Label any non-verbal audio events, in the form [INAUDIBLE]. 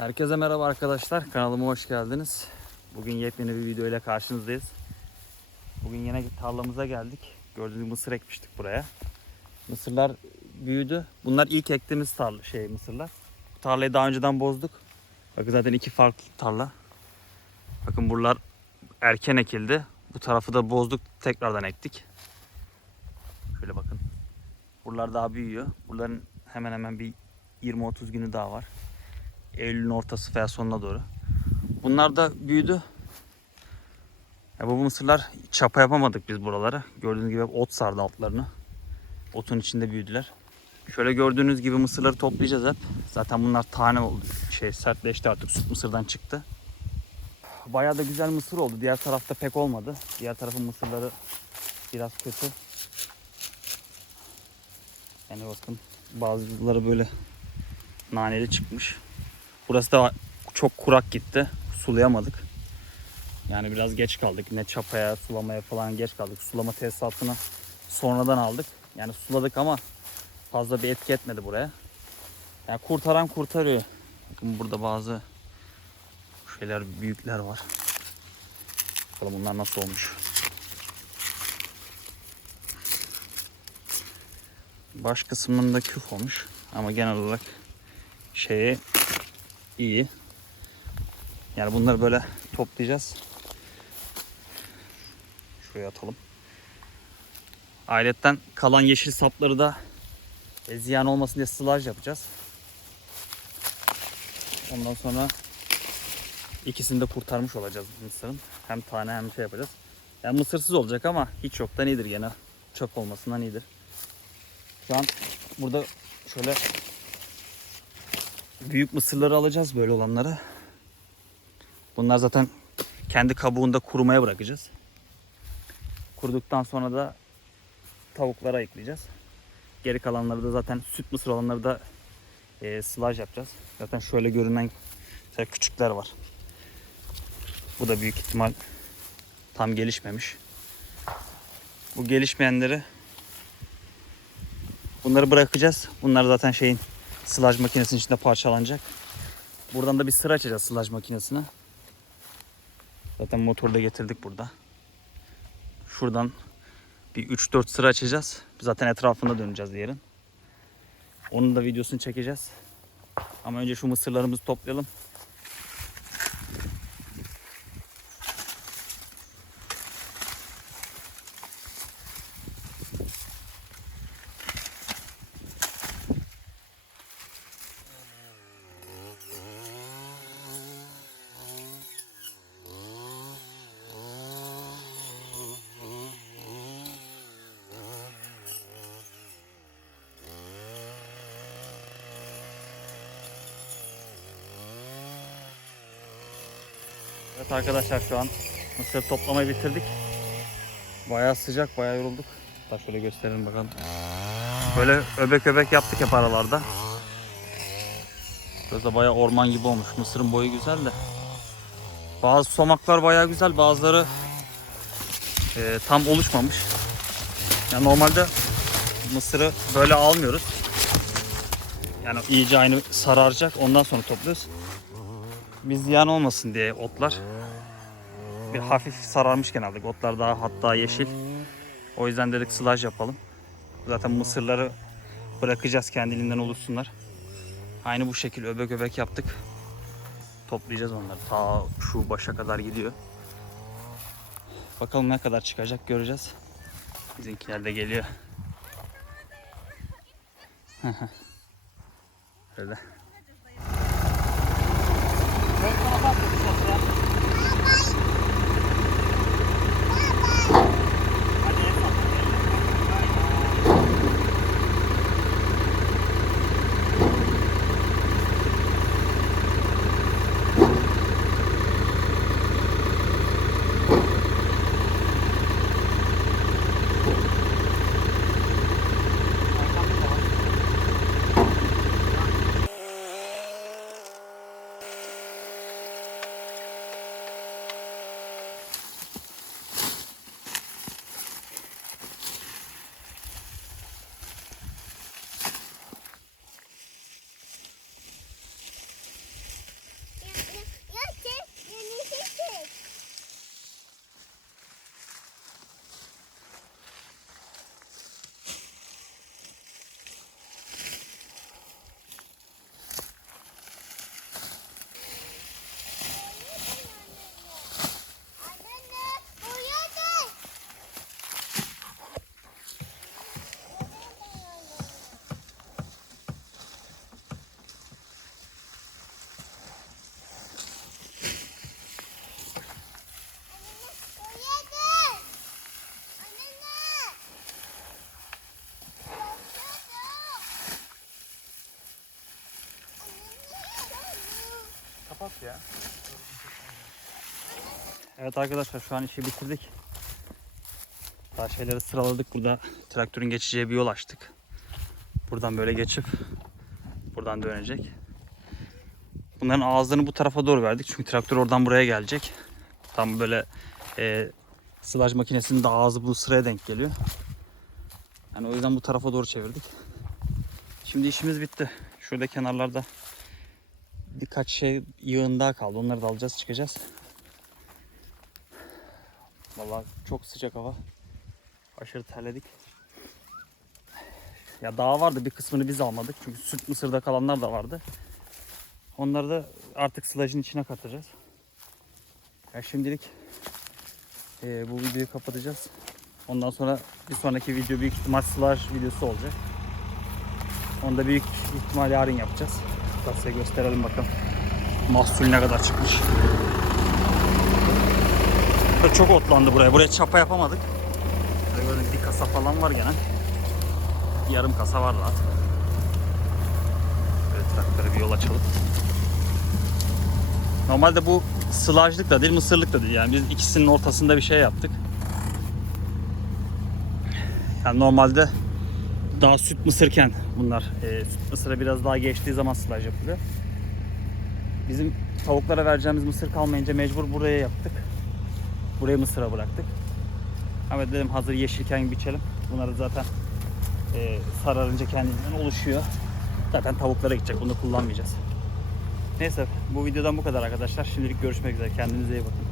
Herkese merhaba arkadaşlar. Kanalıma hoş geldiniz. Bugün yepyeni bir video ile karşınızdayız. Bugün yine tarlamıza geldik. Gördüğünüz mısır ekmiştik buraya. Mısırlar büyüdü. Bunlar ilk ektiğimiz tarla, şey mısırlar. Bu tarlayı daha önceden bozduk. Bakın zaten iki farklı tarla. Bakın buralar erken ekildi. Bu tarafı da bozduk. Tekrardan ektik. Şöyle bakın. Buralar daha büyüyor. Buraların hemen hemen bir 20-30 günü daha var. Eylül'ün ortası veya sonuna doğru. Bunlar da büyüdü. Ya bu mısırlar çapa yapamadık biz buralara. Gördüğünüz gibi ot sardı altlarını. Otun içinde büyüdüler. Şöyle gördüğünüz gibi mısırları toplayacağız hep. Zaten bunlar tane oldu. Şey sertleşti artık süt mısırdan çıktı. Bayağı da güzel mısır oldu. Diğer tarafta pek olmadı. Diğer tarafın mısırları biraz kötü. Yani bakın bazıları böyle naneli çıkmış. Burası da çok kurak gitti. Sulayamadık. Yani biraz geç kaldık. Ne çapaya, sulamaya falan geç kaldık. Sulama tesisatını sonradan aldık. Yani suladık ama fazla bir etki etmedi buraya. Yani kurtaran kurtarıyor. Bakın burada bazı şeyler, büyükler var. Bakalım bunlar nasıl olmuş. Baş kısmında küf olmuş. Ama genel olarak şeye iyi. Yani bunları böyle toplayacağız. Şuraya atalım. Ayrıca kalan yeşil sapları da e, ziyan olmasın diye sılaj yapacağız. Ondan sonra ikisini de kurtarmış olacağız mısırın. Hem tane hem şey yapacağız. Yani mısırsız olacak ama hiç yoktan iyidir gene. Çöp olmasından iyidir. Şu an burada şöyle büyük mısırları alacağız böyle olanları. Bunlar zaten kendi kabuğunda kurumaya bırakacağız. Kuruduktan sonra da tavuklara ayıklayacağız. Geri kalanları da zaten süt mısır olanları da e, sılaj yapacağız. Zaten şöyle görünen küçükler var. Bu da büyük ihtimal tam gelişmemiş. Bu gelişmeyenleri bunları bırakacağız. Bunlar zaten şeyin sılaj makinesinin içinde parçalanacak. Buradan da bir sıra açacağız sılaj makinesine. Zaten motoru da getirdik burada. Şuradan bir 3-4 sıra açacağız. Zaten etrafında döneceğiz yerin. Onun da videosunu çekeceğiz. Ama önce şu mısırlarımızı toplayalım. Evet arkadaşlar şu an mısır toplamayı bitirdik. Bayağı sıcak, bayağı yorulduk. Hatta şöyle gösterelim bakalım. Böyle öbek öbek yaptık hep aralarda. Burası bayağı orman gibi olmuş. Mısırın boyu güzel de. Bazı somaklar bayağı güzel, bazıları e, tam oluşmamış. Yani normalde mısırı böyle almıyoruz. Yani iyice aynı sararacak. Ondan sonra topluyoruz bir ziyan olmasın diye otlar. Bir hafif sararmış genelde. Otlar daha hatta yeşil. O yüzden dedik sılaj yapalım. Zaten mısırları bırakacağız kendiliğinden oluşsunlar. Aynı bu şekilde öbek öbek yaptık. Toplayacağız onları. Ta şu başa kadar gidiyor. Bakalım ne kadar çıkacak göreceğiz. Bizimkiler de geliyor. [LAUGHS] Öyle. Kapat ya. Evet arkadaşlar şu an işi bitirdik. Daha şeyleri sıraladık. Burada traktörün geçeceği bir yol açtık. Buradan böyle geçip buradan dönecek. Bunların ağızlarını bu tarafa doğru verdik. Çünkü traktör oradan buraya gelecek. Tam böyle e, sılaj makinesinin de ağzı bu sıraya denk geliyor. Yani o yüzden bu tarafa doğru çevirdik. Şimdi işimiz bitti. Şurada kenarlarda birkaç şey yığın daha kaldı. Onları da alacağız çıkacağız. Vallahi çok sıcak hava. Aşırı terledik. Ya daha vardı bir kısmını biz almadık. Çünkü süt mısırda kalanlar da vardı. Onları da artık sılajın içine katacağız. Ya şimdilik eee, bu videoyu kapatacağız. Ondan sonra bir sonraki video büyük ihtimal sılaj videosu olacak. Onu da büyük ihtimal yarın yapacağız. Hatta size gösterelim bakalım. Mahsul ne kadar çıkmış. Çok otlandı buraya. Buraya çapa yapamadık. Böyle bir kasa falan var gene. Yarım kasa var rahat. Böyle traktöre bir yol açalım. Normalde bu sılajlık da değil, mısırlık da değil. Yani biz ikisinin ortasında bir şey yaptık. Yani normalde daha süt mısırken bunlar e, süt mısıra biraz daha geçtiği zaman sılaj yapılıyor. Bizim tavuklara vereceğimiz mısır kalmayınca mecbur buraya yaptık. Burayı mısıra bıraktık. Ama dedim hazır yeşilken biçelim. Bunları zaten e, sararınca kendinden oluşuyor. Zaten tavuklara gidecek. Bunu kullanmayacağız. Neyse bu videodan bu kadar arkadaşlar. Şimdilik görüşmek üzere. Kendinize iyi bakın.